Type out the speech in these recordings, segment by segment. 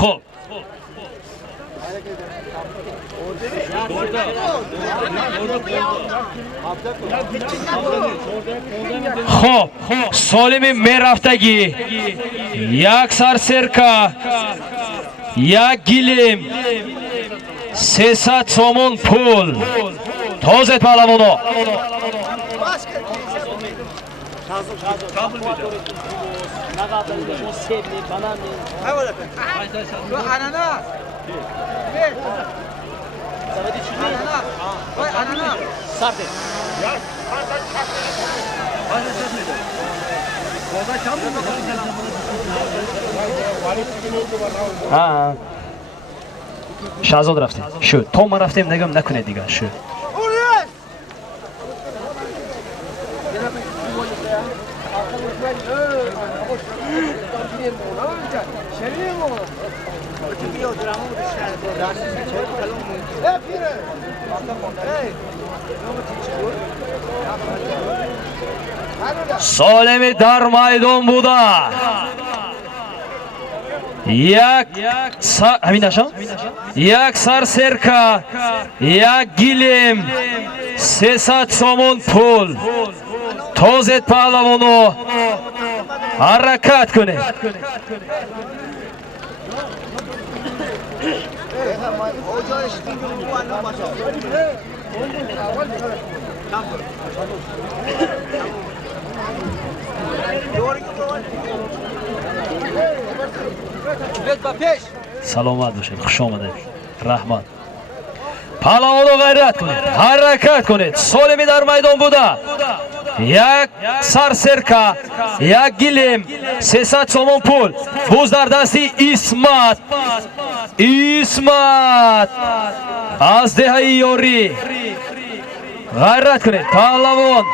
خب خب سالم میرفتگی یک سرسرکه یک گلیم 300 سومون پول تازه پهلوانو شهزاد رفتیم شد تا ما رفتیم نگم نکنه دیگه شد سالم در میدان بوده یک سرسرکه یک گلیم 300 سومون پول تازه پهلوانو حرکت کنه سلامت باشید خوش آمدید رحمت پهلوانو غیرت کنید حرکت کنید سالمی در میدان بوده یک سرسرکه یک گلیم 300 سومون پول بوز در دستی اسمت از دهه یاری غیرت کنید پهلوان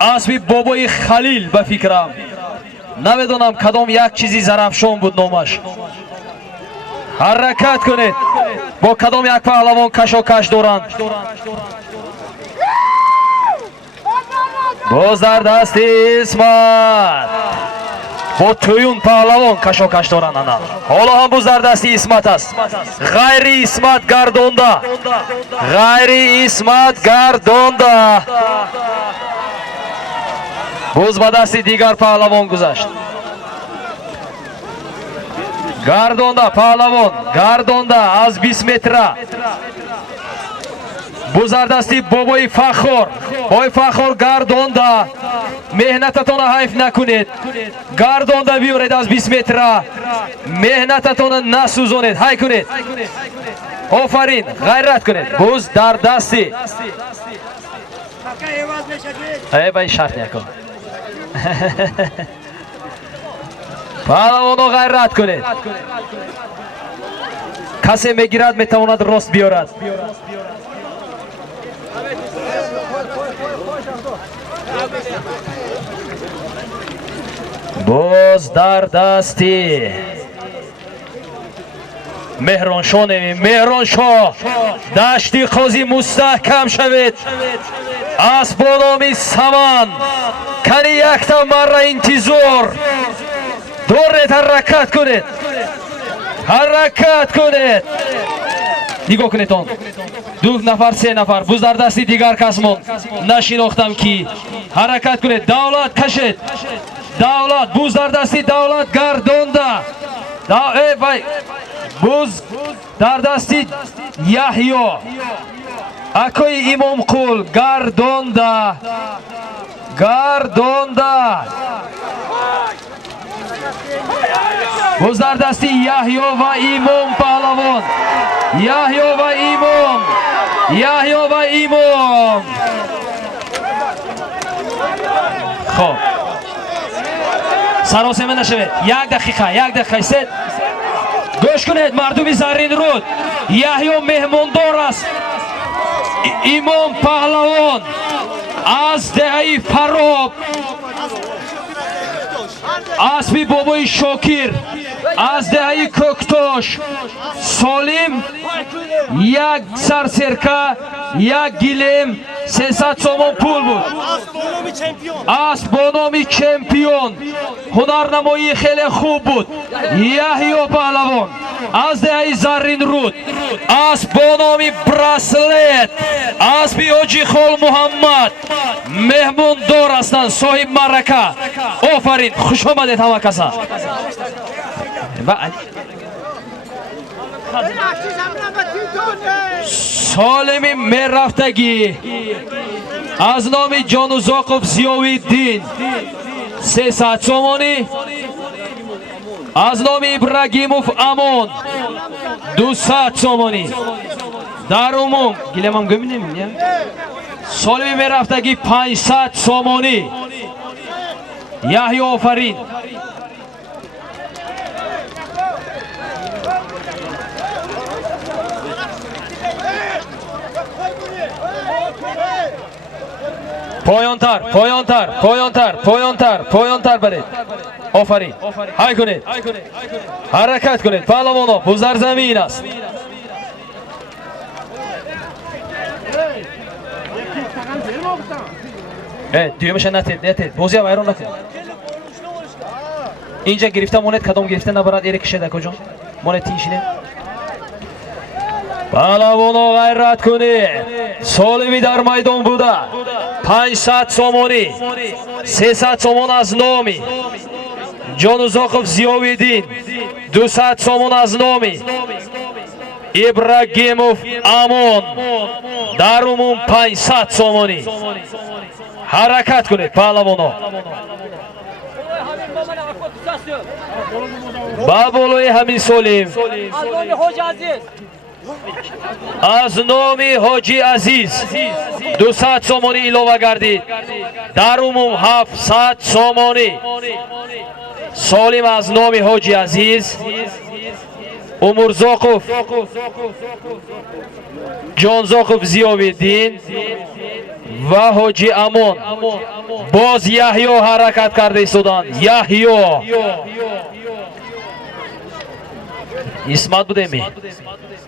اسبی بابای خلیل به فکرم نمیدونم کدام یک چیزی زرفشان بود نامش حرکت کنید با کدام یک پهلوان کشاکش دارند باز در دست اسمت با تویون پهلوان کشاکش دارند حالا هم باز در دست اسمت است غیر اسمت گردانده باز به دست دیگر پهلوان گذشت گردانده از 20 متر بزردستی بابای فخر گردانده مهنتتون حیف نکنید گردانده بیارید از 20 متر مهنتتون نسوزانید های کنید آفرین غیرت کنید بز در دستی ای بای شرط نکن پهلوانو غیرت کنید کسی میگیرد میتواند راست بیارد باز در دستی مهران شاه دشتی قاضی مستحکم شوید اسبانامی سمان کنی یک تا مره انتظار دارید حرکت کنید نگاه کنید اون 2 نفر 3 نفر بوز در دستی دیگر کس موند نشناختم کی حرکت کنید دولت کشید بوز در دستی دولت گردانده بوز در دستی یحیی اکای امام قول گردانده بوز در دستی یحیی و امام پهلوان یحیی و امام خب سراسیمه نشوید یک دقیقه ست گوش کنید مردمی زرین رود یحیی مهماندار است امام پهلوان از دهه فراب اسبی بابای شاکر از دهه کوکتوش سالم یک سرسرکه یک گلیم 300 سومون پول بود. اسب با نام چمپیون هنرنمایی خیلی خوب بود. یحیی پهلوان از دهه زرین رود. اسب با نام براسلت اسب حاجی خال محمد مهمون دار هستند صاحب معرکه. آفرین خوش آمدید همه کسا. سالمی مرفتگی از نام جانوزاقов زیاویدین 300 سومانی. از نام ابراگیموف امون 200 سومانی. در عموم گلیم هم گمی نمیم. سالمی مرفتگی 500 سومانی. یحیی آفرین. پایانتر پایانتر پایانتر پایانتر پایانتر برید. آفرین های کنید حرکت کنید پهلوانا بزر زمین است. دیومش نتید بازی ها ویران نکنید. اینجا گرفته مونت کدام گرفته نبرد ایره کشیده کجا مونت تیشینه. پهلوانا غیرت کنید. سالمی در میدان بوده. 500 سومانی 300 سومون از نامی جانوزاقов زیاویدین 200 سومون از نامی ابراگیموف امون در عموم 500 سومانی. حرکت کنید پهلوانا. با بالای همین سالم از نام حاجی عزیز 200 سومانی ایلوه گردید. در عموم 700 سومانی. سالم از نام حاجی عزیز امورزاقов جانزاقов زیاویدین و حاجی امون. باز یحیی حرکت کرده ایستادند. یحیی اسمت بوده می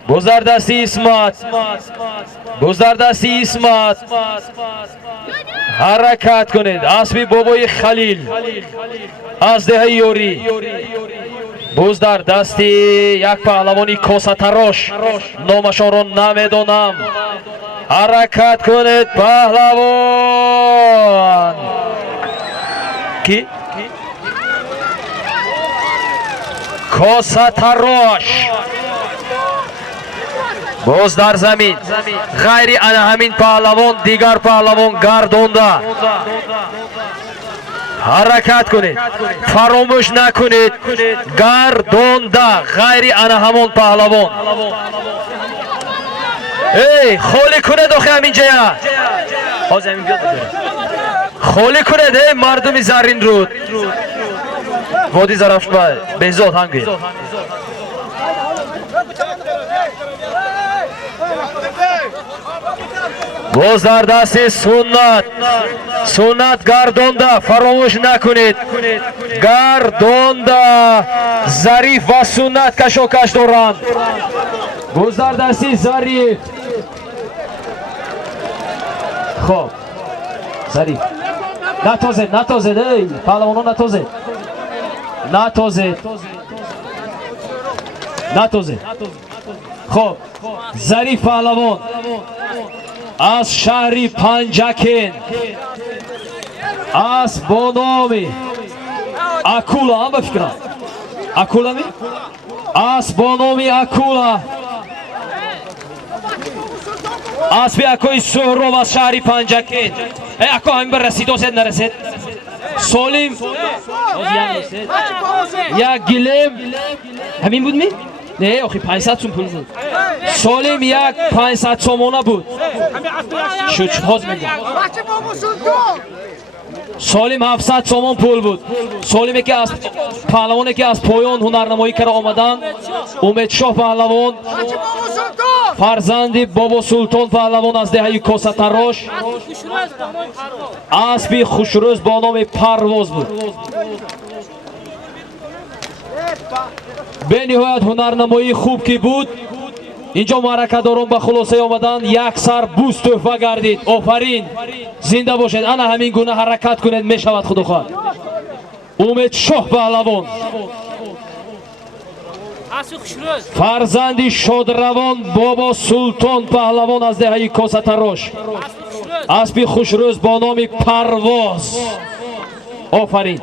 بزردستی اسمت بزردستی اسمت. حرکت کنید. اسب بابای خلیل از دهه یوری بزدر دستی یک پهلوانی کاسه تراش نامشان را نمیدانم. حرکت کنید پهلوان. کی؟ کاسه تراش باز در زمین. غیر ان همین پهلوان دیگر پهلوان گردونده. حرکت کنید فراموش نکنید گردونده. غیر ان همون پهلوان. ای خالی کنید آخه همین جا خالی کنید. ای مردم زرین رود وادی زرافشان بهزاد هنگی. باز در دست سنت سنت گردونده. فراموش نکنید گردونده. ظریف و سنت کشاکش دارند. باز در دستی ظریف. خب ظریف نتازد نتازد. ای پهلوانا نتازد نتازد نتازد. خب ظریف پهلوان از شهری پنجکین از بانامی اکولا هم بفکرم اکولا می؟ از بانامی اکولا از بی اکوی سهراب از شهری پنجکین. ای اکو همین بر رسید آسید نرسید. سالم یک گلیم همین بود می؟ نه آخی 500 سوم پول بود. سالم یک 500 سومانه بود. شد حاضر میگم. سالم 700 سومان پول بود. سالمی که از پهلوانی که از پایان هنرنمایی کرده آمدن. امید شاه پهلوان فرزند بابا سلطان پهلوان از دهه کاسه تراش. اسب خوشروز با نام پرواز بود. бениҳоят ҳунарнамоии хуб ки буд. اینجا معرکه‌داران به خلاصه آمدند. یک سر بوس تحفه گردید. آفرین، زنده باشید. انا همین گونه حرکت کنید میشود خداخواه. امید شاه پهلوان، فرزندی شادروان بابا سلطان پهلوان از دهه کاسه‌تراش، اسبی خوشروز با نام پرواز. آفرین.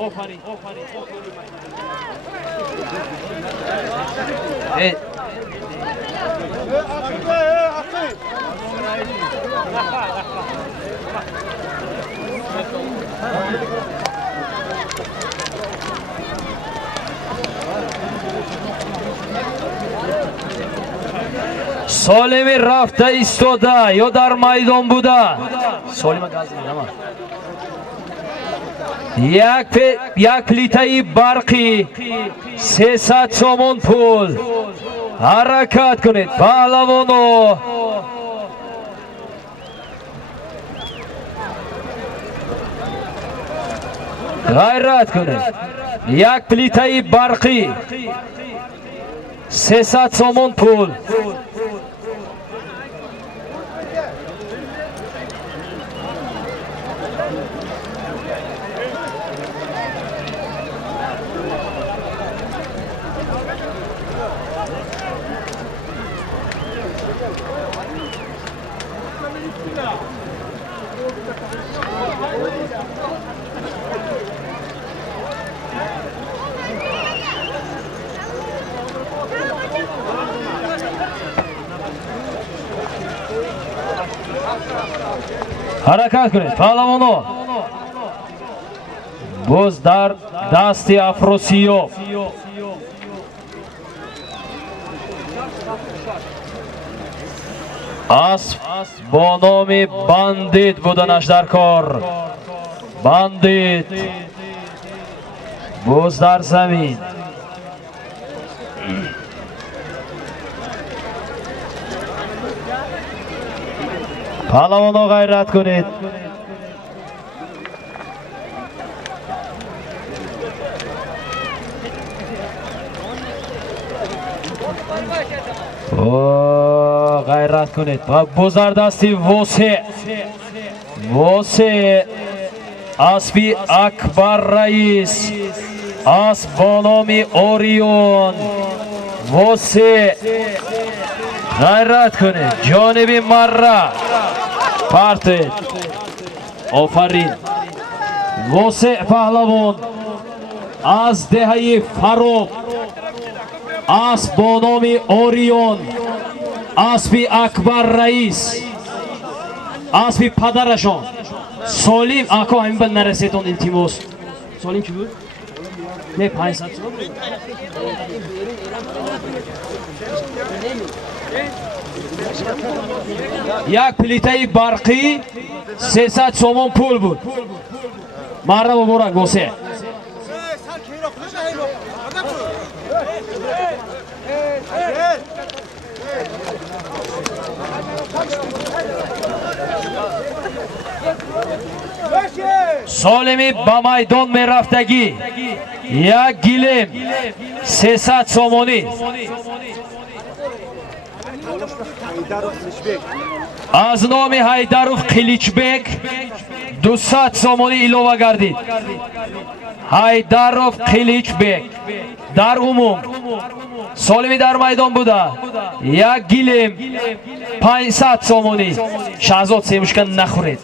سالمی رفته ایستاده یا در میدان بوده. سالم گاز میدم. یک پلیته برقی 300 سومون پول. حرکت کنید پهلوانو. غیرت کنید. یک پلیته برقی 300 سومون پول. حرکت کنید پهلوانو. باز در دست افراسیاب اسب با نام بندیت بودنش در کار. بندیت باز در زمین. پهلوانو غیرت کنید. غیرت کنید. بزردستی واسه اسبی اکبر رئیس، اسب با نام اوریون. واسه غیرت کنید. جانبی مره پرتید. آفرین. واسه پهلوان از دهه فراب، اسب با نام اوریون، اسبی اکبر رئیس، اسبی پدرشان سالم. آقا همین بند نرسیدون التماس. سالم چی بود؟ نه 500 سال. یک پلیته برقی 300 سومون پول بود. مره مبارک واسه. سالمی با میدان می رفتگی یک گلیم 300 سومونی. از نام حیدروف قلیچبک 200 سومونی الوه گردید. حیدروف قلیچبک در عموم سالمی در میدان بوده. یک گلیم 500 سومونی. شهزاد سیمشکن نخورید.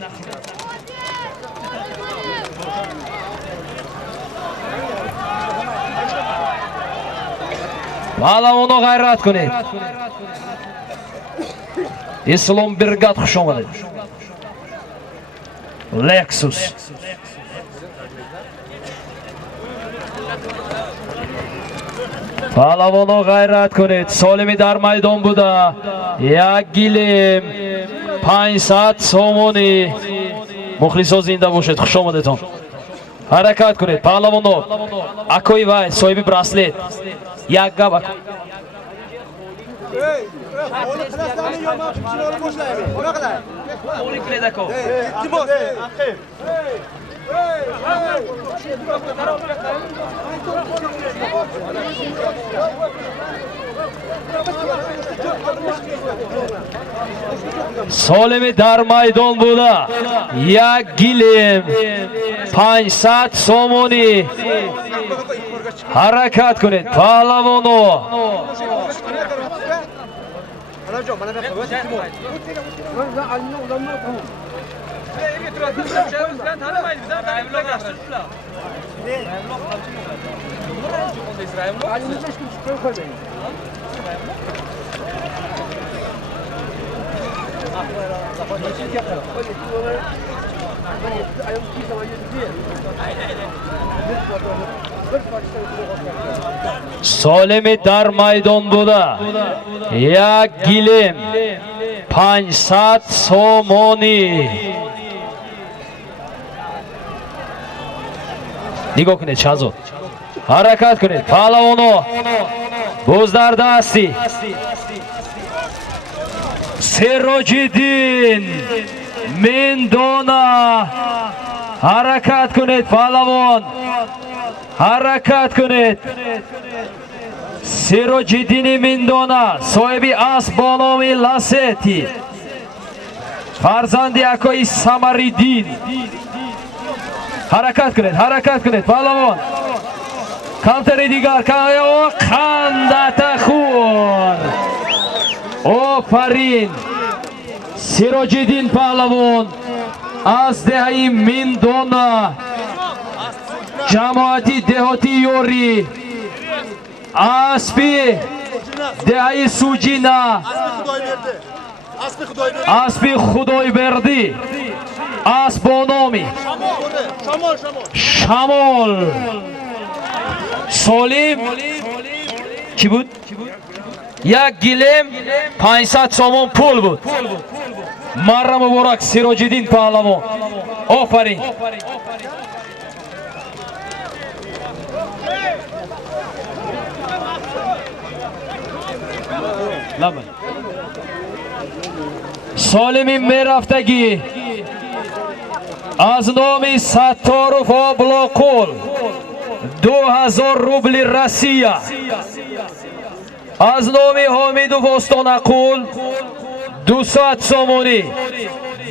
پهلوانو غیرت کنید. اسلام برگاد خوش آمدید. لکسوس پهلوانو غیرت کنید. سالمی در میدان بوده. یک گلیم 500 سومونی. مخلصا زنده باشید. خوش آمدیدتان. حرکت کنید پهلوانو. اکوی وای صاحب براسلت یک گپ اکو. Solimi dar maydon buda. Yak gilim 500 somoni. Harakat kuned palavonu. Solimi dar maydon buda. Yak gilim 500 somoni. Nigoh kuned Shahzod. Harakat kuned palavonu. Bo'zlar dasti. Sirojiddin Mindona. Harakat kuned palavon. Harakat kuned. Sirojiddin Mindona sohibi asbonomi Laseti. Farzandi akoyi Samariddin. Harakat kuned palavon. Kanteri digar kayo kandata khur. Ofarin Sirojiddin palavon az dehai Mindona jamoati dehoti yori aspi dehai Sujina aspi Xudoyberdi asbonomi Shamol Solim chi bud? Yak gilim 500 somon pul bud. Marra muborak Sirojiddin palavon. Ofarin. Solimin meraftagi az nomi Sattorov Oblokul 2000 rubli Rossiya. Az nomi Homidov Ostonaqul 200 somoni.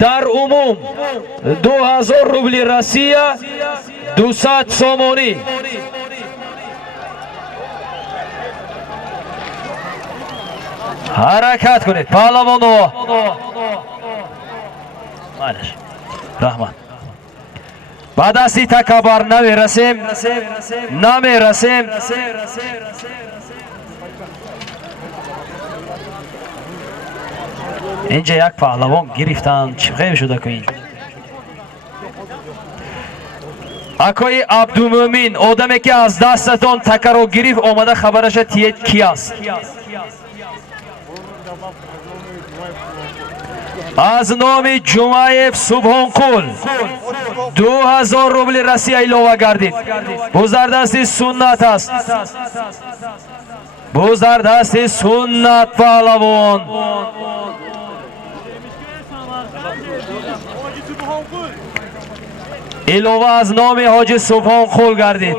Dar umum 2000 rubli Rossiya 200 somoni. Harakat kuned palavonu. Mayli. Rahmat. Badasti takabar namerasim. اینجا یک پهلوان گرفتن چی خیلی شده که اینجا اکای عبدالمومن آدمی که از دستتان تکر رو گرفت آمده خبرش تیید کی است از نام جمعیف سبحانقل 2000 روبل رسی ایلاوه گردید بزردستی سنت است بزردستی سنت پهلوان ایلاوه از نام حاجی سبحانقل گردید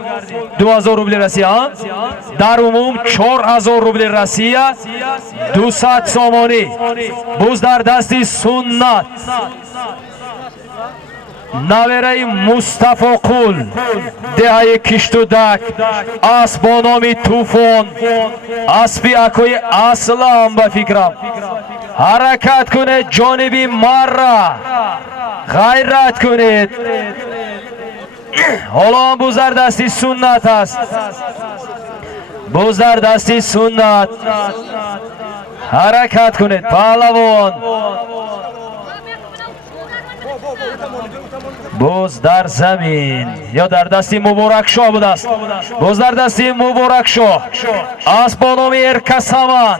2000 روبل رسی در عموم 4000 روبل رسی 200 سامانی بزردستی سنت نویره مصطفی قل دهه کشتودک اسب با نام توفان اسبی اکوی اسلام به فکرم حرکت کنید جانبی مرا غیرت کنید حالا بزردستی سنت است بزردستی سنت حرکت کنید پهلوان بوز در زمین یا در دستی مبارک شاه بود است بوز در دستی مبارک شاه اسب با نام ارکسمان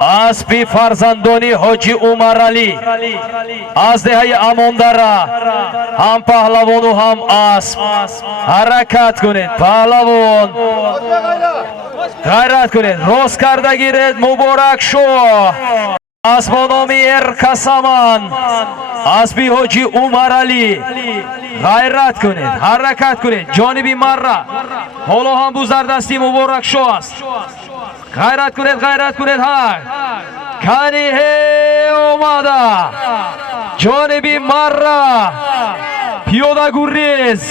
اسبی فرزندانی حاجی عمر علی از دهه اماندره هم پهلوان و هم اسب حرکت کنید پهلوان غیرت کنید راست کرده گیرید مبارک شاه Asbonomi Erkasaman Asbi Hoji Umar Ali g'ayrat kunid, harakat kunid. Jonibi Marra holo ham bu zardasti muborak shu است. g'ayrat kunid ha. Kani he omada. Jonibi Marra Piyoda Gurez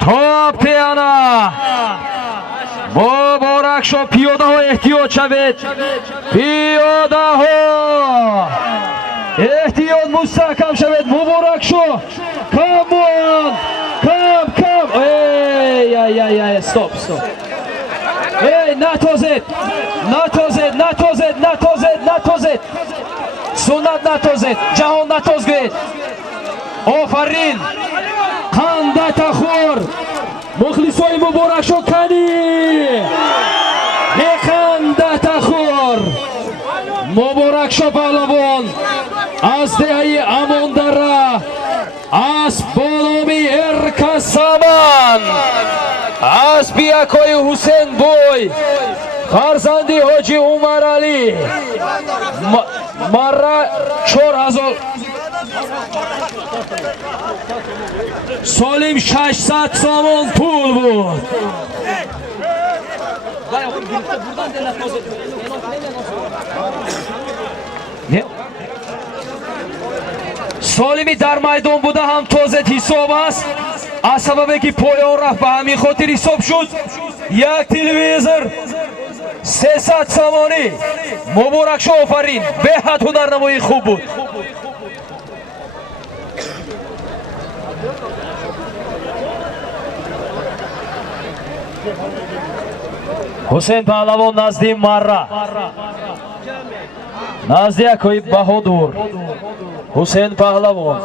Top piyana muborak shu piyoda ho ehtiyot shaved. Piyoda ho ehtiyot mustahkam shaved. Muborak shu. Come on. Come. Ey, stop. Ey, natozet. Sunat natozet. Jahon natozget. Ofarin. Qandataxor. Muxlisoy muborak shu kani. Qandataxor. Muborak shu palovon. Azdai Amondara. Asbonomi Erkasaman. Asbiyakoy Husen Boy. Farzandi Hoji Umar Ali. Marra 4000 Solim 600 somon pul بود. Solimi dar maydon buda ham tozet hisob است. از سببی که پایان رفت به همین خاطر حساب شد. یک تلویزیون 300 سامانی مبارک شو آفرین. بهت هنرنمایی خوب بود. حسین پهلوان نزدی مرا نزدی اکوی بهادور حسین پهلوان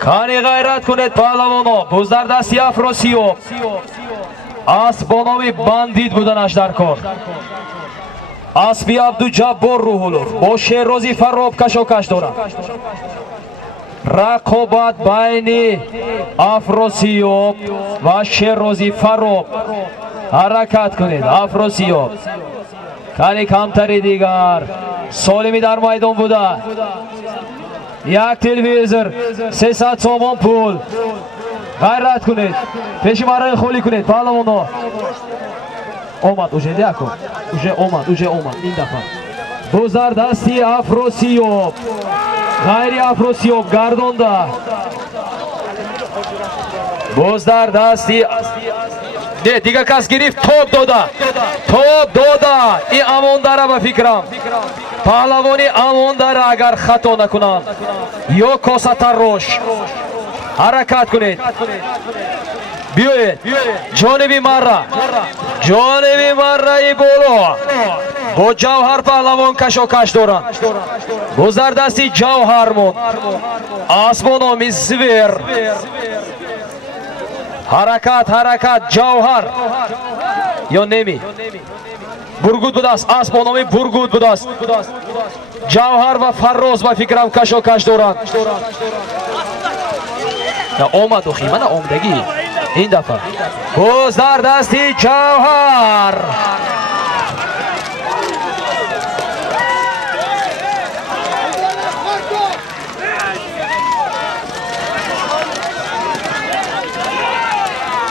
کانی غیرت کنید پهلوانا بزدر دستی افراسیاب اسبانامی بندید بودنش در کار اسبی عبدو جبار روحولو با شیرازی فراب کشاکش دارن رقابت بین افراسیاب و شیرازی فراب حرکت کنید افراسیاب کانی کمتری دیگر سالمی در میدان بوده یک تلویزیون 300 سوم پول غیرت کنید پیش مرای خولی کنید پهلوانا اومد اوجه دیکن اوجه اومد این دفعه بزر دستی افراسیاب غیری افراسیاب گردانده بزر دستی نه دیگه کس گرفت توپ داده این امان داره به فکرم پهلوانی امان داره اگر خطا نکنن یا کاسه روش حرکت کنید بیایید جانبی مرا ای بالا با جوهر پهلوان کشاکش دارن گذر دستی جوهرمون آسمان آمیز زویر حرکت جوهر یا نمی برگود بود است آسمانامی برگود بود است جوهر و فراز با فکرم کشاکش دارند آمد و خیمه آمدگی این دفعه گذر دستی جوهر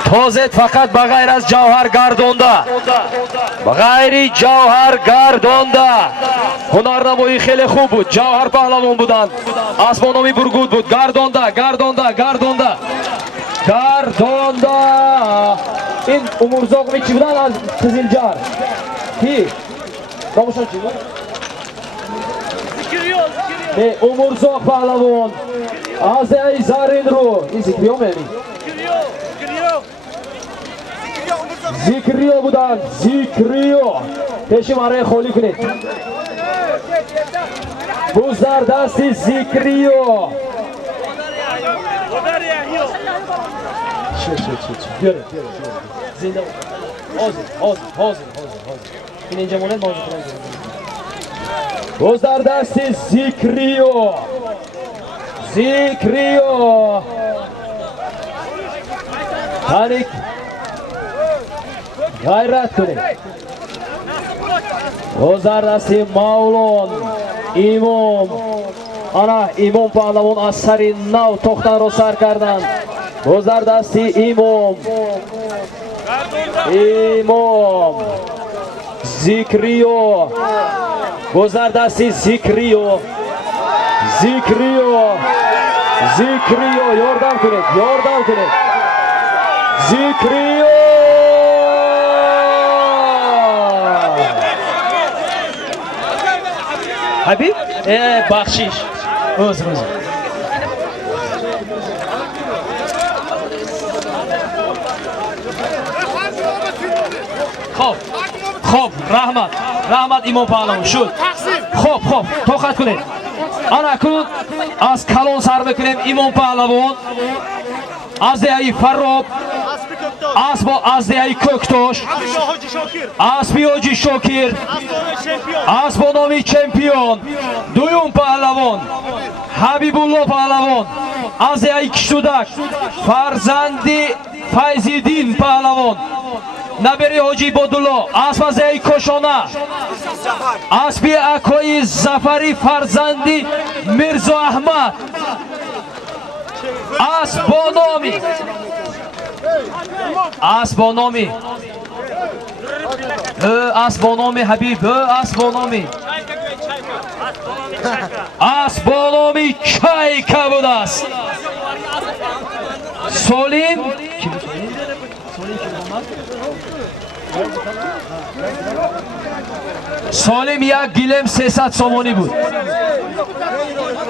تازت فقط بغیر از جوهر گردانده بغیری جوهر گردانده هنرنمایی خیلی خوب بود جوهر پهلوان بودند اسمانامی برگود بود گردانده این امورزاق می چی بودن از قزلجار کی؟ راموشان چی بود؟ امورزاق پهلوان از ای زارین رو این ذکریو میمی ذکریو بودن ذکریو پیشی ماره خولی کنید بزر دستی ذکریو بیاره زنده حاضر این اینجا مونید موضوع کنید بزر دستی ذکریو تانیک g'ayrat qiling. O'zardasi Mavlon Imom. Ana Imom pahlavon Asari Nav To'xtan Sarkardan. O'zardasi Imom. Imom. Zikriyo. O'zardasi Zikriyo. Zikriyo. Zikriyo yordam qiling, yordam qiling. Zikriyo. Habib, baxshish. O'z. Xo'p, rahmat. Rahmat Imom pahlavon. Shu. Xo'p, to'xtat qiling. Ana kun az kalon sar bükülüm İmam pahlavon. Az deyayı Farrob. Az deyayı Köktoş. Asbi Hoca Şokir. Asbonovi çempiyon. Duyum pahlavon. Habibullah pahlavon. Az deyayı Kiştudak. Farzandi Fayziddin pahlavon. Naberi Hoji Bodullo, Asbazey Koshona, Asbi Akoyi Zafari Farzandi Mirzo Ahmad, Asbonomi Habib, Asbonomi Çay Kabudas, Solim, Solim ya gilem 300 somoni بود.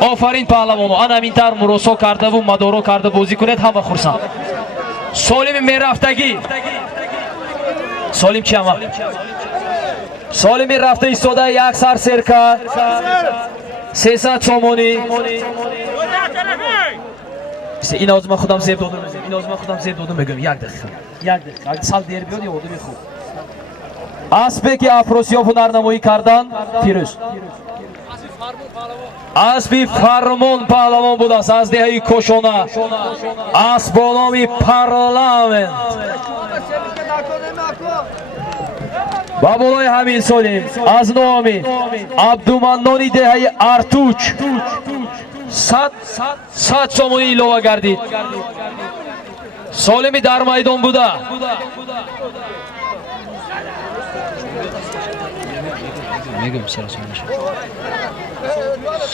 آفرین پهلوانو. آن همینطور مراسا کرده و مدارا کرده بازی کنید همه خرسند. سالم میرفتگی. سالم چی همه؟ سالم رفته ایستاده یک سر سرکه 300 somoni. این از من خودم زیب دادم میگم. این از من خودم زیب دادم میگم. یک دقیقه. اگه سال دیر بیاد یا آدمی خوب. اسبی افروسیاب هنرنمایی کردن پیروز. اسبی فرمون پهلوان بود از دهه کوشونا. اسبانامی پارلمنت. با بالای همین سالیم از نامی عبدالمنانی دهه ارتوچ 100 somoni ilova گردید. سالمی در میدان بوده.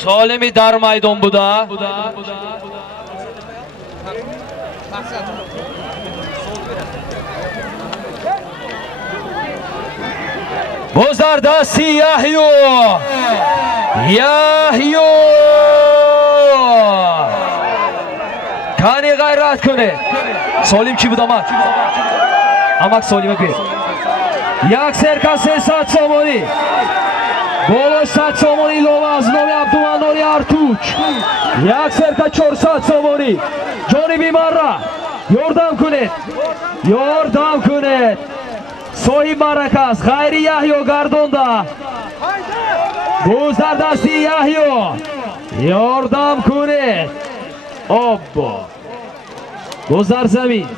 سالمی در میدان بوده. بزرگدستی یحیی کانی غیرت کنه. سالم چی بود امک سالمه که یک سرکه 300 somoni بالاش 100 somoni لوه از نام عبدالمنانی ارتوچ. یک سرکه 400 somoni جانی بیمار را یاردم کنید صاحب مرکز خیری یحیی گردونده. بزرگدستی یحیی یاردم کنید. آبا گذر زمین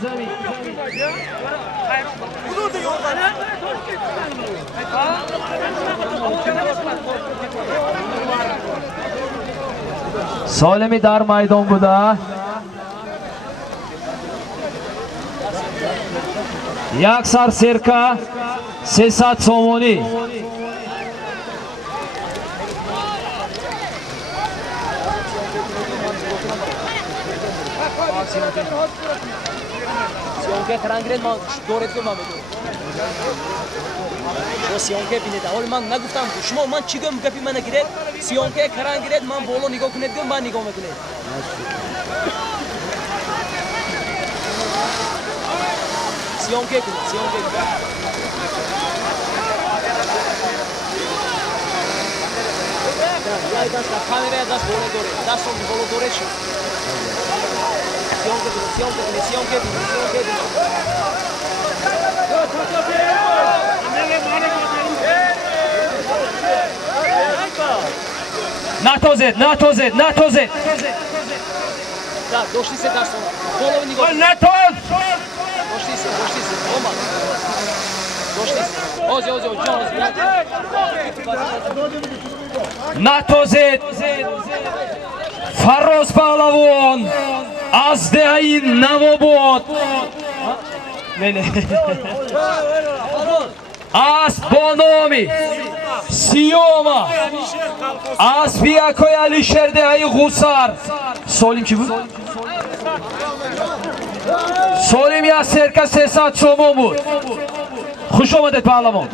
سالمی در میدان بوده. یک سر سرکه 300 somoni. سیانکه کرنگرد من دورت که من بدون سیانکه بینید. اول من نگفتم شما من چی گم گپی من نگیرد. سیانکه کرنگرد من بالا نگاه کنید گم من نگاه میکنید. سیانکه کنید. یا دست کامera دست بالا دوره. دست بالا دوره شد. سیانکه نتوزد. دوشتی سه دست بالا نگاه. نتوز. دوشتی سه. натозед Фароз Палавон аз деҳаи Навобод аст бо номи сиёма аспи якои Алишер деҳаи Ғусар солим чӣ буд? солим як серка 300 сомон буд. хуш омадед паҳлавон.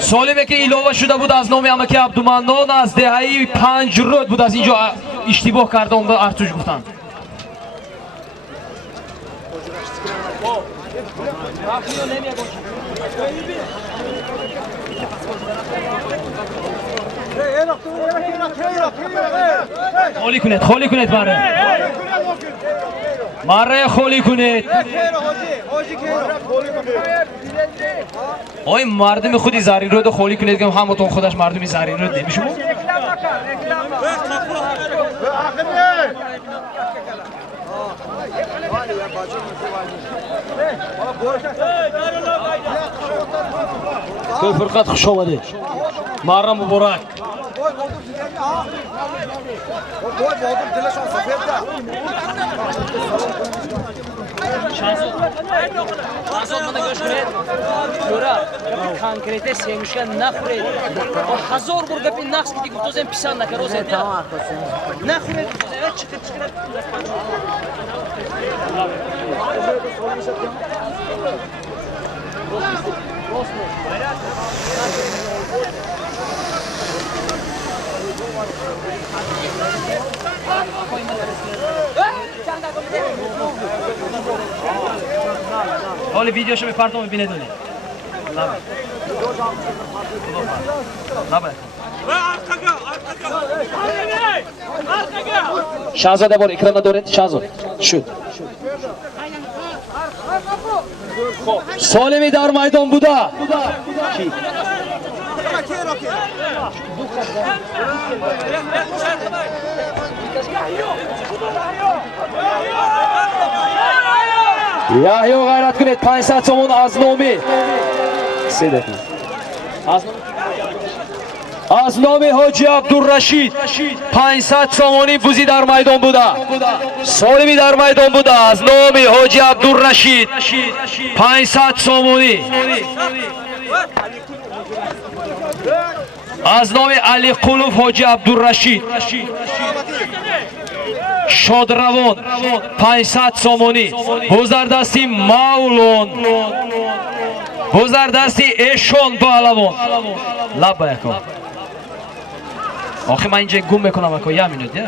солиме ки илова шуда буд аз номи амаки Абдуманнон аз деҳаи Панҷрӯд буд. аз инҷо иштибоҳ карда омда артуш гуфтанд. холи кунед марра холи кунед. ой мардуми худи Заринрӯдо холи кунед гам ҳаматон худаш мардуми Заринрӯд немишумо. To'y Furqat xush omadi. Marra muborak. Shahzod mana go'sht ko'radi. Ko'ra, konkret sevishga nafret. O 1000 bor gapni naqs qilib o'zim pisand nakar o'zim. Nafret o'zim chiqib. حالی ویدیوشو بپرتم ببینید اونی. شاهزاده بار اکران ندارد شاهزاده شد. سالمی در میدان بوده. یحیی غیرت کنید 500 تومان از نامی از نامی حاجی عبدالرشید 500 تومانی بوزی در میدان بوده. سالمی در میدان بوده از نامی حاجی عبدالرشید 500 تومانی. از نام علی قلوف حاجی عبدالرشید شادروان 500 سامانی. بزردستی مولون بزردستی اشون پهلوان. لب بیکن آخه من اینجا گم میکنم اکو یه مینوت یا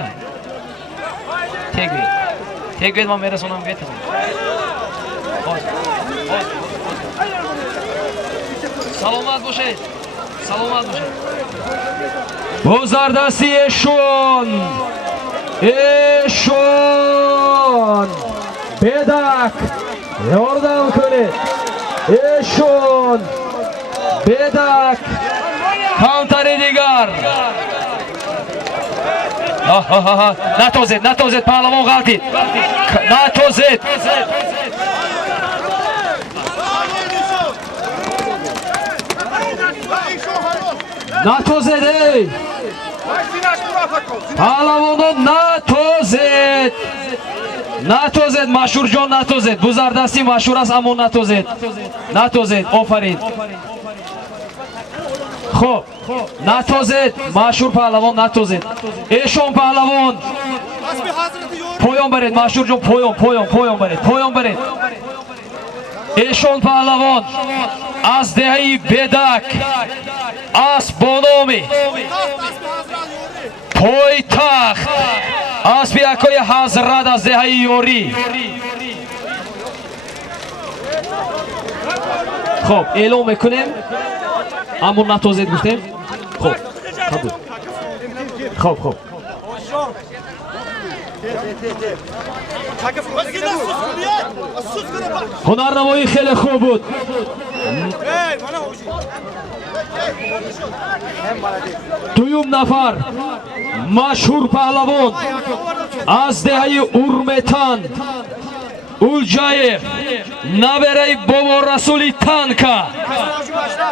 تگوید من میرسونم بیتم. سلامت باشید سلامت باشید. بزردستی اشون بدک یاردم کنید. اشون بدک کانتر دیگر. نتوزید پهلوان غلطید. نتوزید ای پهلوانان نتوزید مشهور جان نتوزید. بزردستی مشهور است اما نتوزید آفرین. خب نتوزید مشهور پهلوان نتوزید. ایشون پهلوان پایان برید مشهور جان پایان برید. ایشون پهلوان از دهی بدک اسب با نامی پایتخت اسب یکای حضرت از دهی یوری. خب اعلام میکنیم امون نتوزید گفتیم. خب هنرنمایی خیلی خوب بود. دویم نفر مشهور پهلوان از دهه اورمتان Улджаев, наберай Боbo Расули Танка,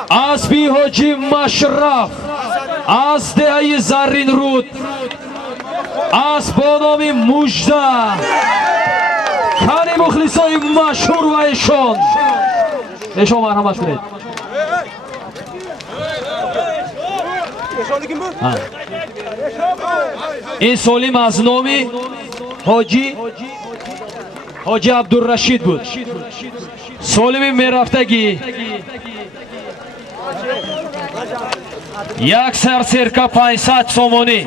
Асби Ходжи Машраф, аз деҳаи Зарринруд, аз бо номи Мужда, кани мухлисои машҳур ва эшон. Эшон марҳамат кунед. ин солим аз номи ҳоҷи Абдуррашид буд. солими мерафтагӣ як сарсерка 500 сомонӣ.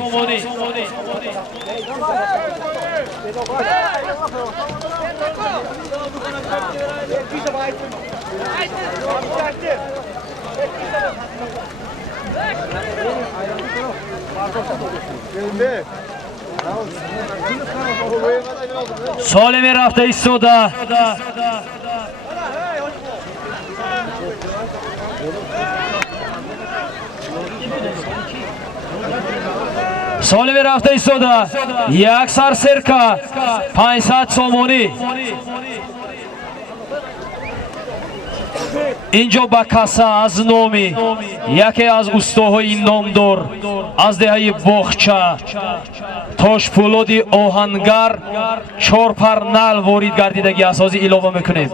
солими рафта истода. солими рафта истода. як сарсерка 500 сомонӣ. инҷо ба каса аз номи яке аз устоҳои номдор аз деҳаи боғча тошпулоди оҳангар 4 пар нал ворид гардидагӣ аст. ҳозир илова мекунем.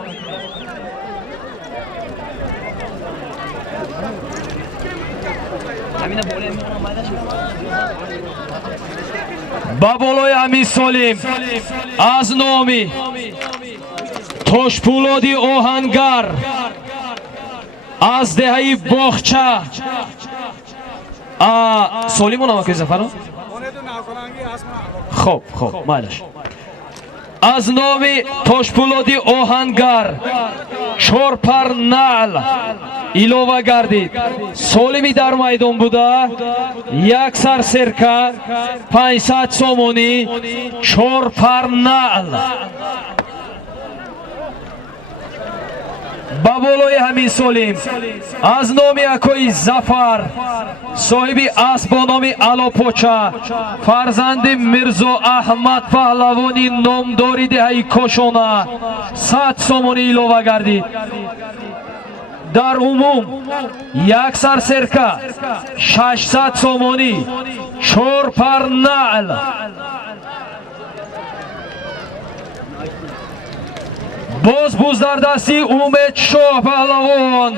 ба болои ҳамин солим аз номи тошпулоди оҳангар аз деҳаи боғча солимон амакӯ зафаро хоб майлаш аз номи тошпулоди оҳангар 4 пар нал илова гардид. солими дар майдон буда як сарсерка 500 сомонӣ 4 пар нал. ба болои ҳамин солим аз номи акои Зафар соҳиби асб бо номи Алопоча фарзанди Мирзо Аҳмад паҳлавони номдори деҳаи Кошона 100 сомонӣ илова гардид. дар умум як сарсерка 600 сомонӣ 4 пар нал. боз буздардасти Умед Шоҳ паҳлавон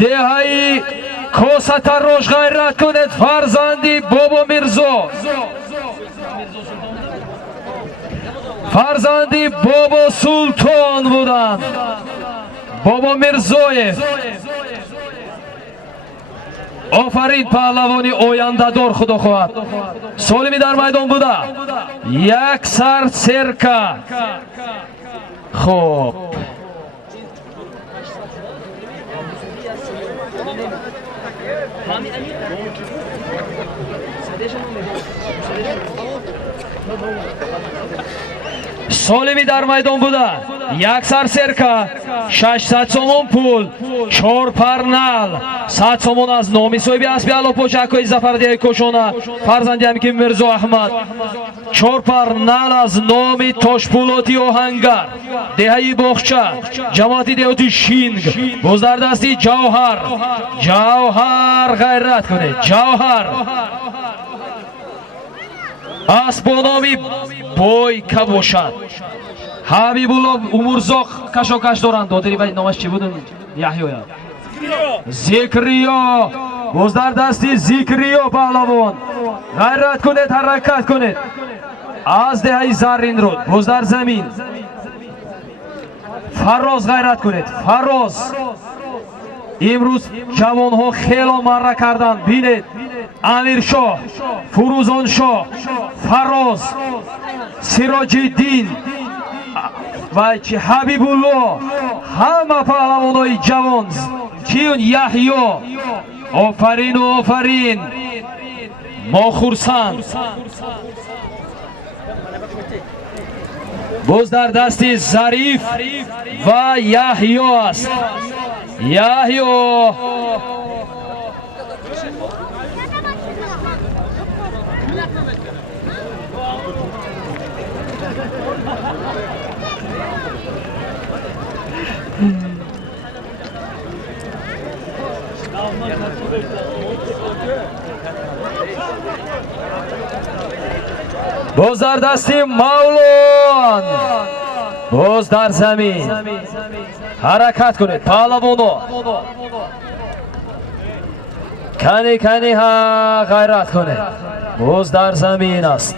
деҳаи Косатарош ғайрат кунед фарзанди Бобо Мирзо, фарзанди Бобо Султон буданд. Бобо Мирзоев офарин паҳлавони ояндадор худо хоҳад. солими дар майдон буда як сарсерка. خب солими дар майдон буда як сарсерка 600 сомон пул 4 пар нал 100 сомон аз номи соҳиби асби Алопоча акои Зафардиҳаи Кошона фарзанди ҳамки Мирзо Аҳмад 4 пар нал аз номи Тошпулоти Оҳангар деҳаи Боғча ҷамоати деҳоти Шинг боз дар дасти Ҷавҳар ғайрат кунед. Ҷавҳар асб бо номи Бойка бошад. Ҳабибулло Умурзоқ кашокаш доранд. додири вай номаш чӣ буд? Яҳёя Зикриё боз дар дасти Зикриё паҳлавон ғайрат кунед, ҳаракат кунед. аз деҳаи Зарринруд боз дар замин Фароз ғайрат кунед. Фароз имрӯз ҷавонҳо хело марра карданд. бинед Амиршоҳ, Фурӯзоншоҳ, Фароз, Сироҷиддин ва Ҳабибулло ҳама паҳлавонои ҷавон киюн Яҳьё офарину офарин. мо хурсанд. боз дар дасти Зариф ва Яҳьё аст. Яҳьё باز در دستی مولون، باز در زمین حرکت کنید پهلوانو. کنی ها غیرت کنید. باز در زمین است.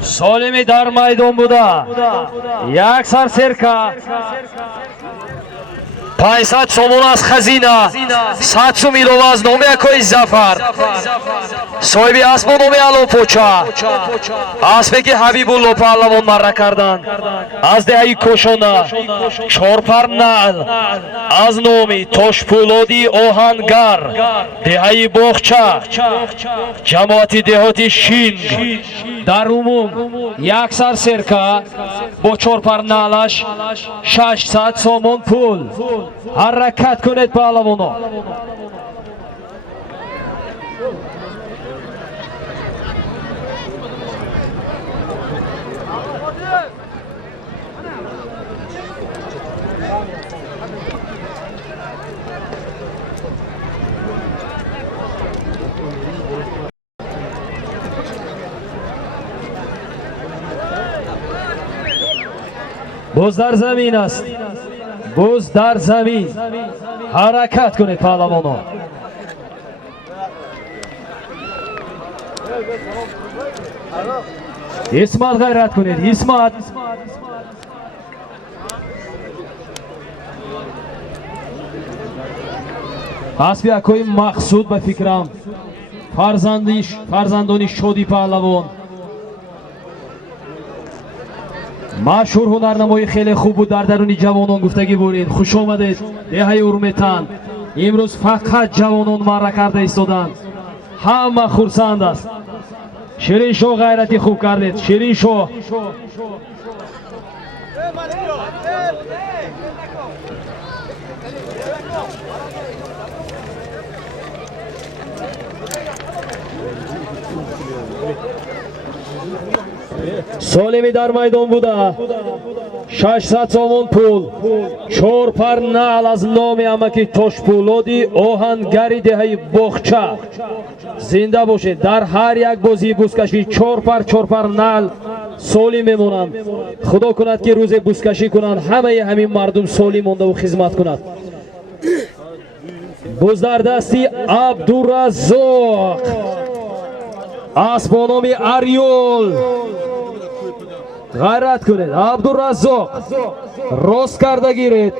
سالمی در میدان بوده. یک سرسرکه 500 سومون از خزینه، 100 سوم ایلوه از نام یکای زفر، صاحبی اسب و نام علو پوچا، اسبی که حبیب الله پهلوان مره کردن از دهی کشونه، 4 پر نعل از نامی تاشپولادی آهنگر دهی باغچه، جماعت دهاتی شین. در عموم یک سرسرکه با 4 پر نعلش 600 سومون پول. حرکت کنید پهلوانو. باز در زمین است. باز در زمین حرکت کنید پهلوانو. اسمت غیرت کنید. اسمت اسبی اکوی مقصود به فکرم فرزندانی شادی پهلوان، مشهور هنرنمای خیلی خوب بود. در درونی جوانان گفتگی برید. خوش آمدید دهه اورمتن. امروز فقط جوانان مره کرده ایستادند. همه خرسند است. شیرین شو غیرتی خوب کردید. شیرین شو. سالمی در میدان بوده. 600 سومون پول، 4 پر نعل از نام امکی تاشپولادی آهنگری دهی باغچه. زنده باشید. در هر یک بازی بوسکشی 4 پر نعل سالی میمونند. خدا کند که روز بوسکشی کنند همین مردم سالی مونده و خدمت کند. باز در دستی عبدالرزاق اسب با نام اریول. غیرت کنید. عبدالرزاق راست کرده گیرید.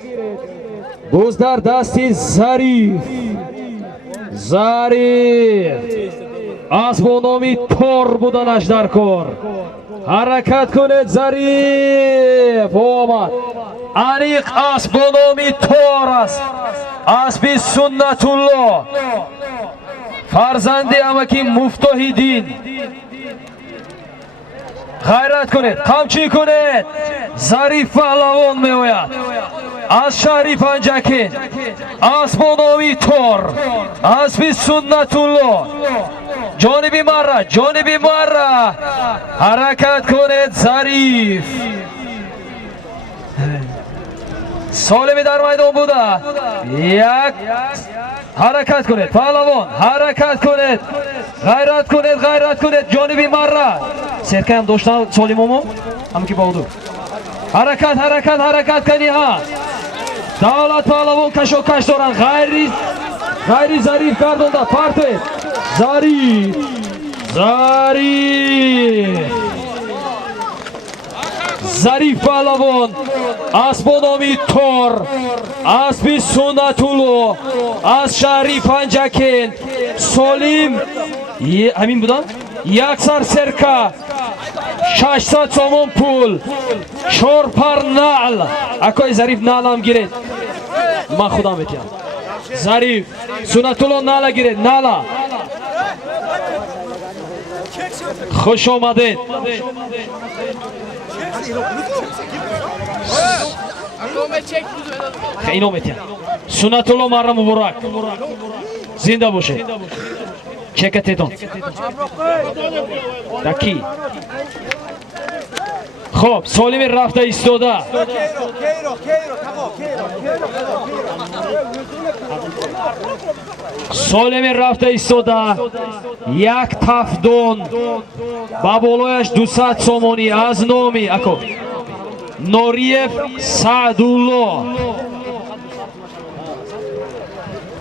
باز در دستی ظریف اسب با نامی تار بودنش در کار. حرکت کنید. ظریف آمد. انیق اسب با نامی تار است. اسب سنت الله، فرزند امکی مفتاحی دین. غیرت کنید. قمچی کنید. ظریف پهلوان می آید از شهری پنجکین. اسب با نامی تار، اسب سنت الله. جانبی مره. حرکت کنید. ظریف سالمی در میدان بوده. یک حرکت کنید پهلوان. حرکت کنید. غیرت کنید. جانبی مره. سرکه هم داشتن سالیمومو هم که باودو. حرکت کنی ها. دولت پهلوان کش دارن. غیری ظریف کردنده. پرته ظریف پهلوان اسب با نامی تار، اسب سنت الله از شهری پنجکین. سالم همین بودن. یک سرسرکه 600 سومون پول، 4 پر نعل. اکای ظریف نعل هم گیرید. من خودم میتونم. ظریف سنت الله نعل گیرید. نعل خوش آمدید. اینو میتونم سنت الله مرا مبارک زنده باشه چکتتون دکی خب سالم رفته ایستاده سالم رفته ایستاده یک تفدون با بالایش 200 سومونی از نامی اکو نوریف سعدالله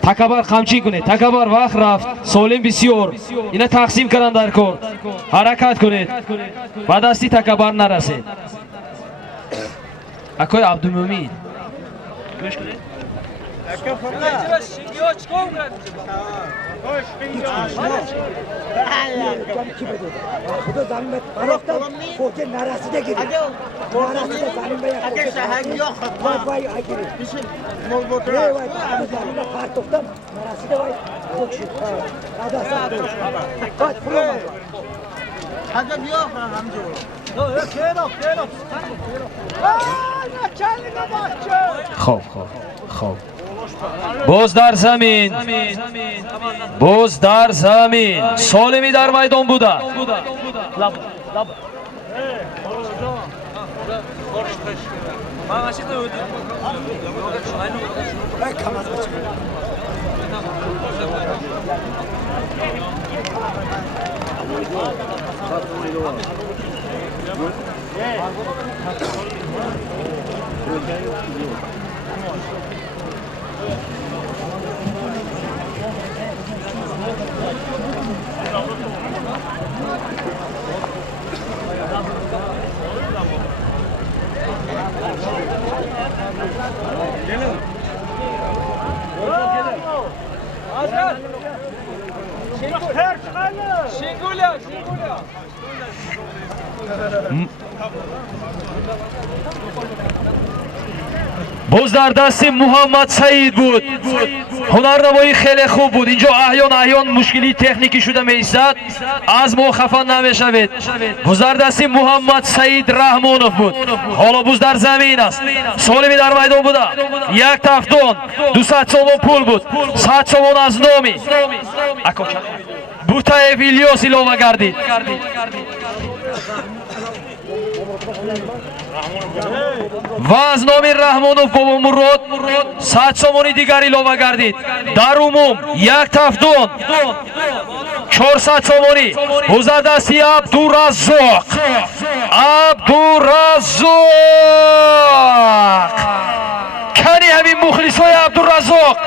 تکبر خمچی کنید تکبر وقت رفت سالم بسیار اینا تقسیم کردن در کار حرکت کنید با دستی تکبر نرسید اکوی عبدالمومین گوش کنید خدا زمین برفتم فوجه نرسیده گیری نرسیده زمین باید وای اگیری وای زمین پرتفتم نرسیده وای خوکشی باید پولم Hadi bir yok lan amca. خوب باز در زمین باز در زمین سالمی در میدان بوده باز در دست محمد سعید بود هنرنمایی خیلی خوب بود اینجا احیان مشکلی تکنیکی شده میستد از ما خفه نمیشوید باز در دست محمد سعید رحمانوف بود حالا باز در زمین است سالمی در میدان بوده یک تفدون 200 سومون پول بود 100 سومون از نامی بوتای ویلیوس ایلوه گردید و از نام رحمانوف بابا مراد 100 سومونی دیگر ایلوه گردید در عموم یک تفدون 400 سومونی بوزر دستی عبدالرزاق کنی همین مخلص های عبدالرزاق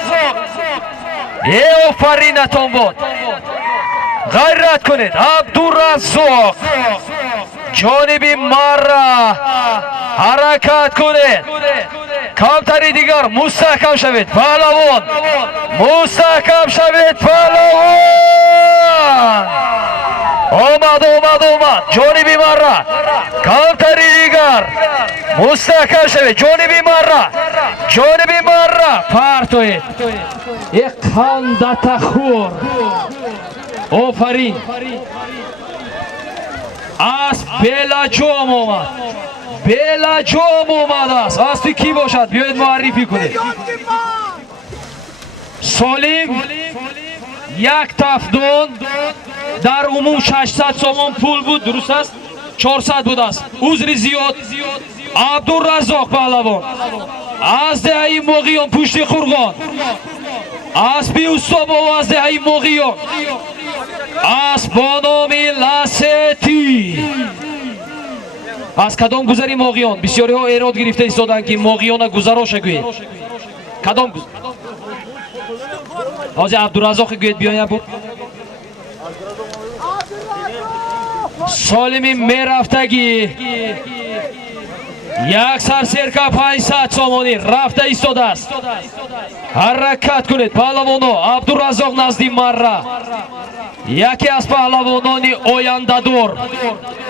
آفرینتان بود غیرت کنید عبدالرزاق جانب مرا حرکت کنید کمتری دیگر مستحکم شوید پهلوان مستحکم شوید پهلوان آمد جانب مرا کمتری دیگر مستحکم شوید جانب مرا پرتوید یک خندت خور آفرین از بلجام آمد است از کی باشد بیاید معرفی کنید سالم یک تفدون در عموم 600 سومون پول بود درست است 400 بود است عذر زیاد عبدالرزاق پهلوان از دهه موقیان پشت خرگان از بیوستاب و از دهه موقیان از بانام لستی از کدام گذری موقیان بسیاری ها ایراد گرفته ایستادند که موقیان گذراش گوید کدام گذر حاجی عبدالرزاق گوید بیاید بود سالمی میرفتگی یک سرسرکه 500 سومونی رفته ایستاده است حرکت کنید پهلوانا عبدالرزاق نزدی مرا یکی از پهلوانان آینده‌دار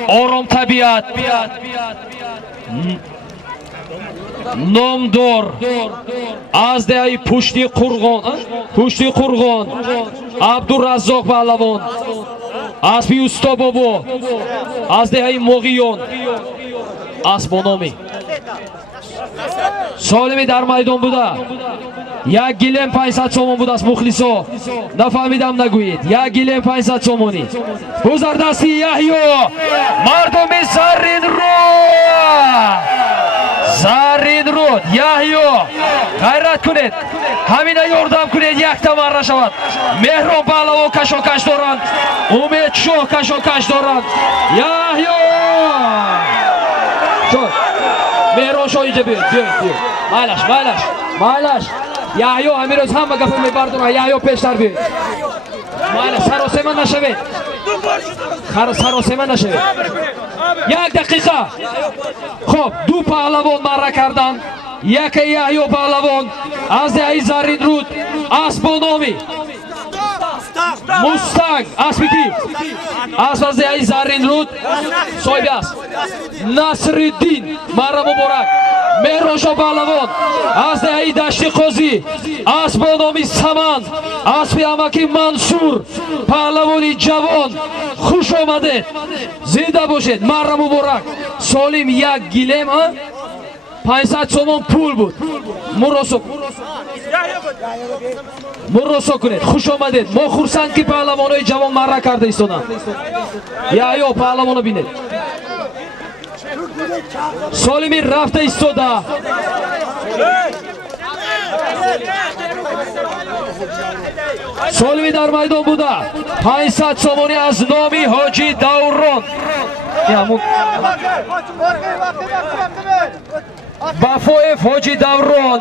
آرام طبیعت نامدار از دهه پشتی قرغان عبدالرزاق پهلوان اسبی اوستا بابا از دهه موغیون اسبونامی سالمی در میدان بوده یک گیلم 500 سومون بود از مخلصا نفهمیدم نگویید یک گیلم 500 سومونی بزر دستی یحیی مردم زرین رود یحیی غیرت کنید همین یاردم کنید یک تمره شود مهران پهلوان کشاکش دارند امید شاه کشاکش دارند یحیی شد مهران شاه اینجا بیاید مایلش یحیی همین روز همه گفت میبردونه یحیی پیشتر بیاید مایلش سراسیمه نشوید سراسیمه نشوید یک دقیقه خب دو پهلوان مره کردن یکی یحیی پهلوان از دهه زرین رود اسبونامی مستنگ اسبی کی اسب از دهه زرین رود صاحبی است نصرالدین مره مبارک مهران شاه پهلوان از دهه دشت قاضی اسبونامی سمن اسب امکی منصور پهلوانی جوان خوش آمدید زنده باشید مره مبارک سالم یک گیلم 500 سومون پول بود مراسو کنید خوش آمدید ما خورسند که پهلوانای جوان مره کرده ایستادن یحیی پهلوانو بینید سالمی رفته ایستاده سالمی در میدان بوده 500 سومونی از نامی حاجی دوران بافویف حاجی دوران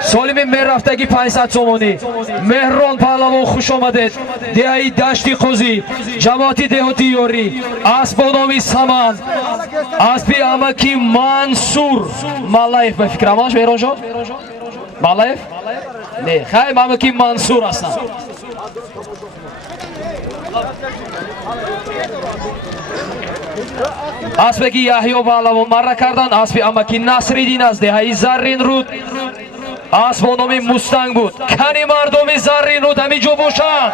سالمی میرفتگی 500 سومونی مهران پهلوان خوش آمدید دهه دشتی قاضی جماعتی دهاتی یاری اسبونامی سمن اسبی امکی منصور مالایف به فکر اماش مهران شد مالایف نه خیلی امکی منصور هستن اسبی یحیی پهلوان مره کردن اسبی امکی نصرالدین از دهه زرین رود اسبونامی مستنگ بود کنی مردمی زرین رود همینجا باشند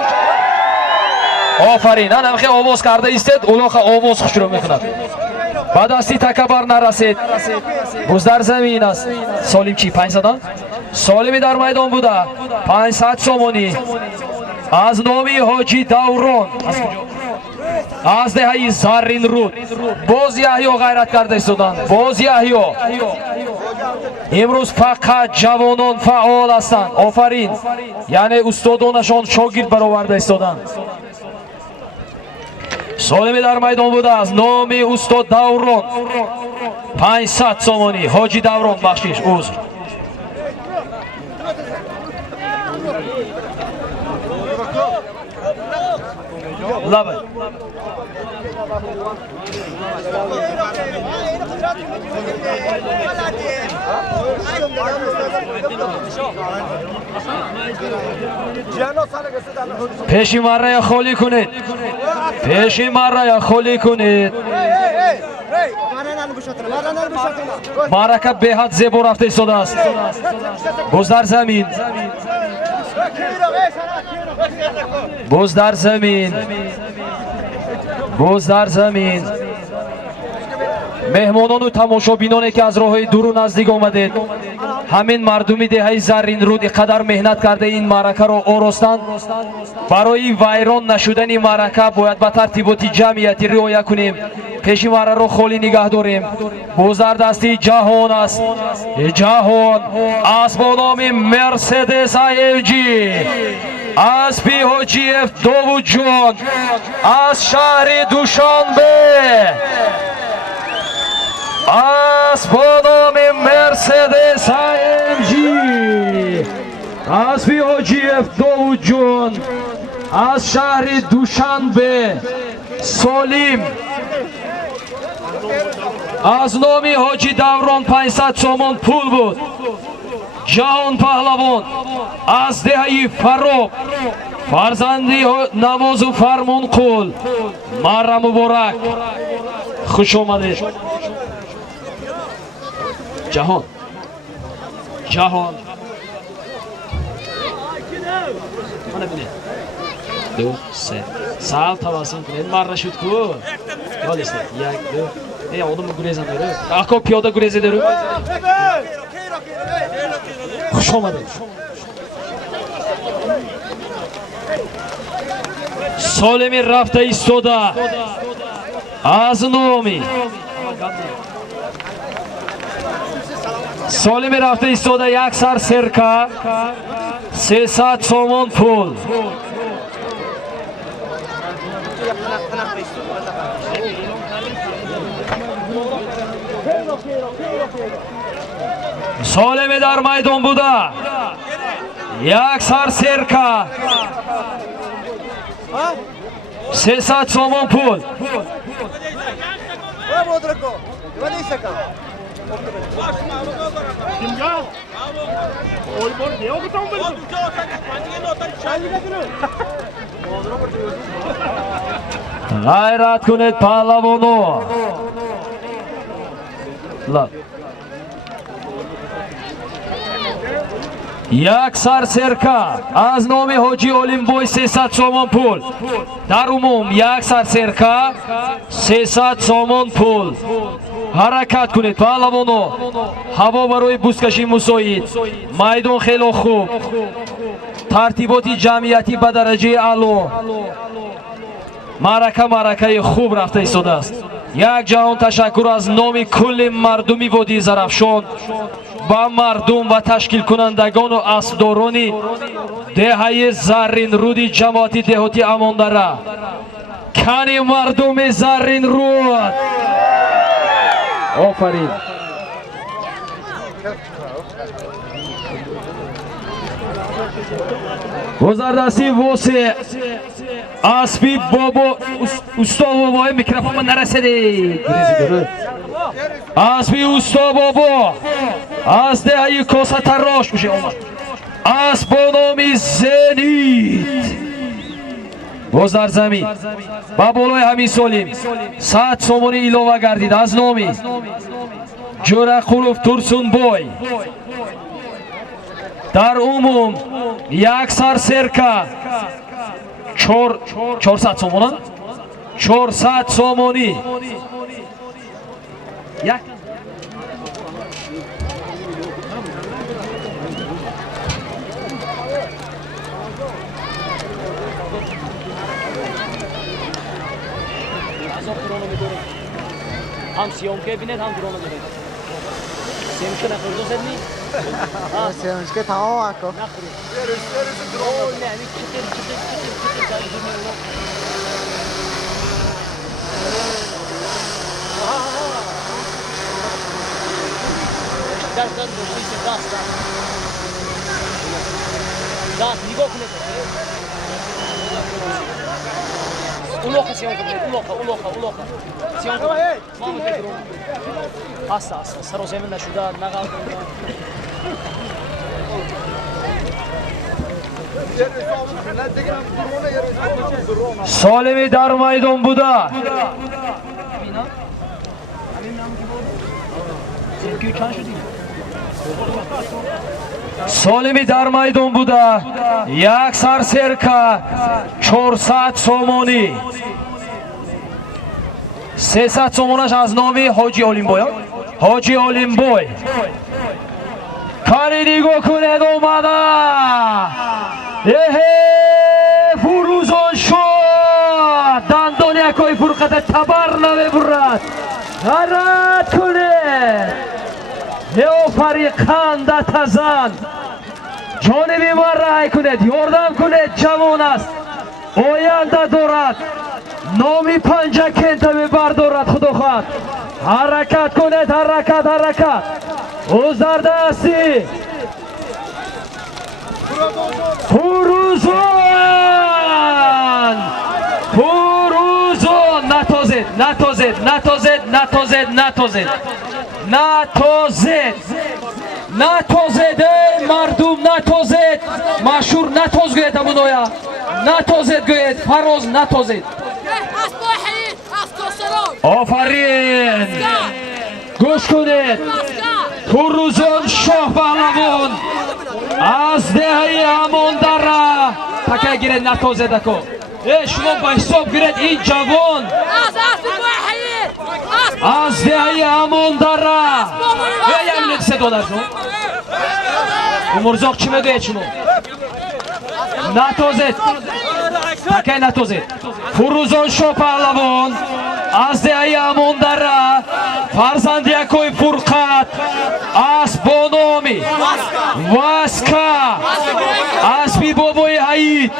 آفرین هم خیلی آواز کرده ایستید اولاخ آواز خوش رو میکند با دستی تکبر نرسید بزدر زمین است سالم چی 500 سالمی در میدان بوده 500 سومونی از نامی حاجی دوران از دهه زرین رود باز یحیی غیرت کرده ایستادن باز یحیی امروز فقط جوانان فعال هستند آفرین یعنی استادانشان شاگرد برآورده ایستادن سالمی در میدان بوده از نام استاد دوران 500 سومونی حاجی دوران بخشش عذر لبه پیشی مره خالی کنید پیشی مره خالی کنید معرکه به حد زیبا رفته ایستاده است بزدر زمین بزدر زمین بزدر زمین مهمانان و تماشابینانی که از راههای دور و نزدیک آمدید همین مردمی دهه زرین رود قدر مهنت کرده این معرکه را آراستند برای ویران نشدن این معرکه باید به ترتیبات جمعیتی رعایت کنیم پیشی معرکه را خالی نگه داریم بزر دستی جهان است جهان اسبونامی مرسدس ایفجی اسبی حاجی اف داوود جان از شهر دوشنبه اسبونامی مرسدس ایفجی اسبی حاجی اف داوود جان از شهر دوشنبه سالم از نامی حاجی دوران 500 سومون پول بود جهان پهلوان از دهه فرخ فرزندی نماز و فرمون قول مره مبارک خوش آمدید جهان جهان دو سه سال توازن کنید مارا شد کو یادیست یک دو ای آدم گریزم داره آکو پیاده گریزی داره خوش آمده سالمی رفته ایستاده از نومی سالمی رفته ایستاده یک سر سرکه 300 سومون پول سالمی در میدان بوده یک سر سرکه 300 سومون پول غیرت کنید پهلوانو یک سر سرکه از نام حاجی اولیمبوی 300 سومون پول در عموم یک سر سرکه 300 سومون پول حرکت کنید پهلوانو هوا برای بوسکشی مساعد میدان خیلی خوب ترتیبات جمعیتی به درجه اعلی معرکه خوب رفته ایستاده است یک جهان تشکر از نام کل مردمی وادی زرافشان با مردم و تشکیل کنندگان و اسبداران دهه زرین رودی جماعتی دهاتی امانداره کن مردم زرین رود آفرین گذردستی واسه اسبی بابا استا بابا میکروفون من نرسیده اسبی استا بابا از دهه کاسه تراش میشه اومد اسب با نام زنید باز در زمین با بالای همین سالیم 100 سومونی ایلاوه گردید از نامی جورقلوف ترسون بای در عموم یک سر سرکه 400 سومون 400 سومونی یک هم سیامکه بینید هم درونو بینید سیامکه نخورد زدی؟ سیامکه تمام اکو نخورید درونو نه این چطور دستان دوشی دستان دست نگاه کنید Uloqa siyonka uloqa. Siyonka. Mamud bedrum. Asta. Saro zeminda shuda naqalda. Solimi dar maydon buda. Solimi dar maydon buda. Yak sar serka 400 somoni. 300 somonash az nomi Hoji Olimboy. Hoji Olimboy. Kani nigo kuned omada. Furuzon shod. Dandon yakoy furqata tabar nameburad. G'ayrat kuned. Ofariqan datazan. جانبی من رای کنید یاردم کنید جوان است آینده دارد نامی پنجه کنتبی بردارد خدا خواهد حرکت کنید حرکت اوزر دستی فروزان نتازد مردم نتازد مشهور نتاز گوید امونویا نتازد گوید فراز نتازد آفرین گوش کنید فروزان شاه پهلوان از دهه اماندره تکه گیرید نتازد اکو شما با حساب گیرید این جوان از دهی همون داره یه منت $3 شما مرزاق چی میگه شما نتازید تکه نتازید فروزان شو پهلوان از دهی همون داره فرزند یکوی فرقت از بانامی واسکا از بی بابای حیید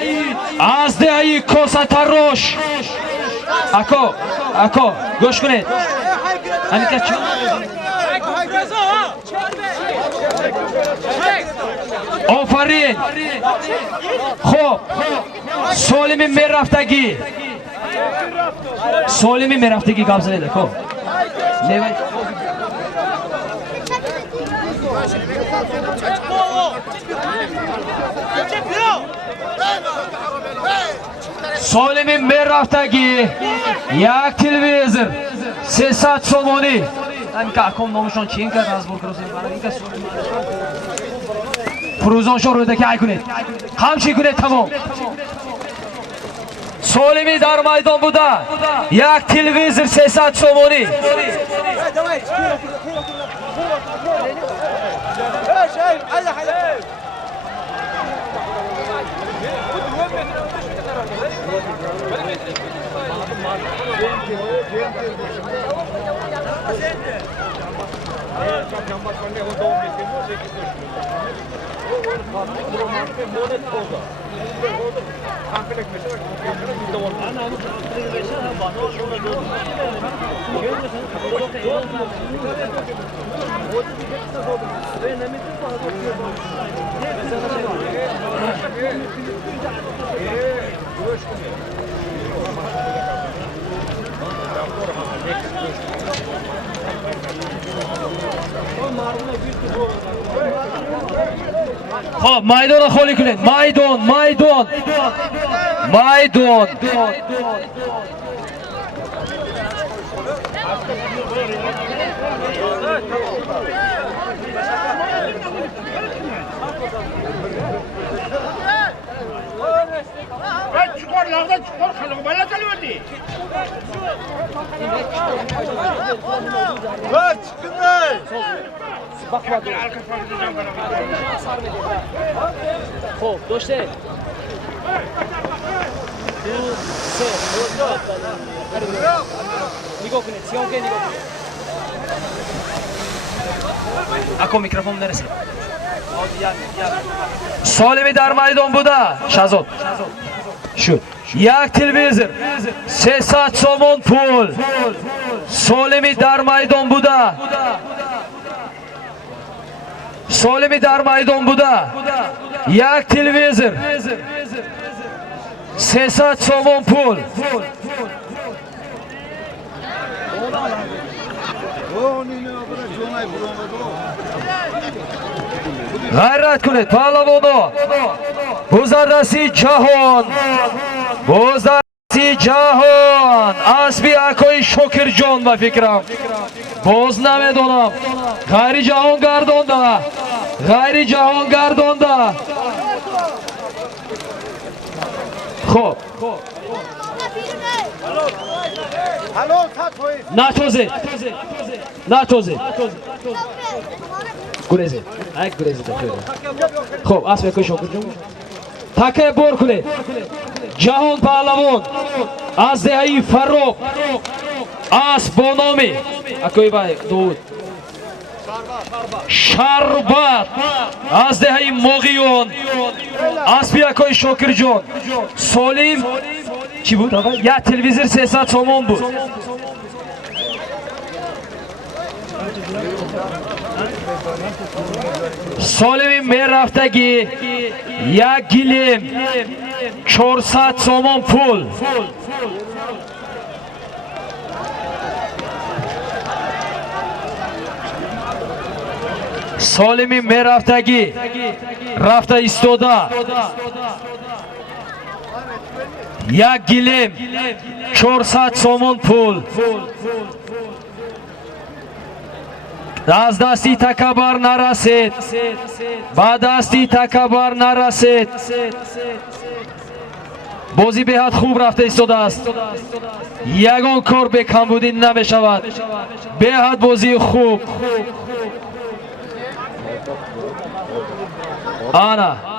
از دهی کاستروش اکو گوش کنید انیکه چون آفرین خوب سالمی میرفتگی قبض نیده خوب لیوی سالمی میرفتگی یک تلویزر 300 سومانی همین که اکام نامشان چین کرد از برکروزی برای که سومانی فروزانشان رو دکه ای کنید خمشی کنید تمام سالمی در میدان بوده یک تلویزر 300 سومانی خب میدان خالی کنید میدان çıkar lağdan çıkar kalığı bana çalıyordu. Lan çıkın lan. خب داشته نگاه کنید سیام که نگاه کنید اکو میکروفون نرسید سالمی در میدان بوده شهزاد شد یک تلویزر 300 سومون پول سالمی در میدان بوده سالمی در میدان بوده یک تلویزر 300 سومون پول غیرت کنید پهلوانا بزرگدستی جهان اسبی اکای شکر جان و فکرم باز نمیدونم غیر جهان گردانده خب نتوزه گریزه خب اسب اکای شکر جان تکه بور کنید جهان پهلوان از دهی فروغ از بانامی اکوی بای دود شربت از دهی موغیون اسبی اکوی شکر جان سالیم چی بود آقا؟ یک تلویزر 300 سومون بود سالمی میرفتگی یک گلیم 400 سومون پول سالمی میرفتگی رفته ایستاده یک گلیم 400 سومون پول از دستی تکبر نرسید با دستی تکبر نرسید بازی به حد خوب رفته ایستاده است. یگان کار به کمبودی نمی شود. به حد بازی خوب. آنا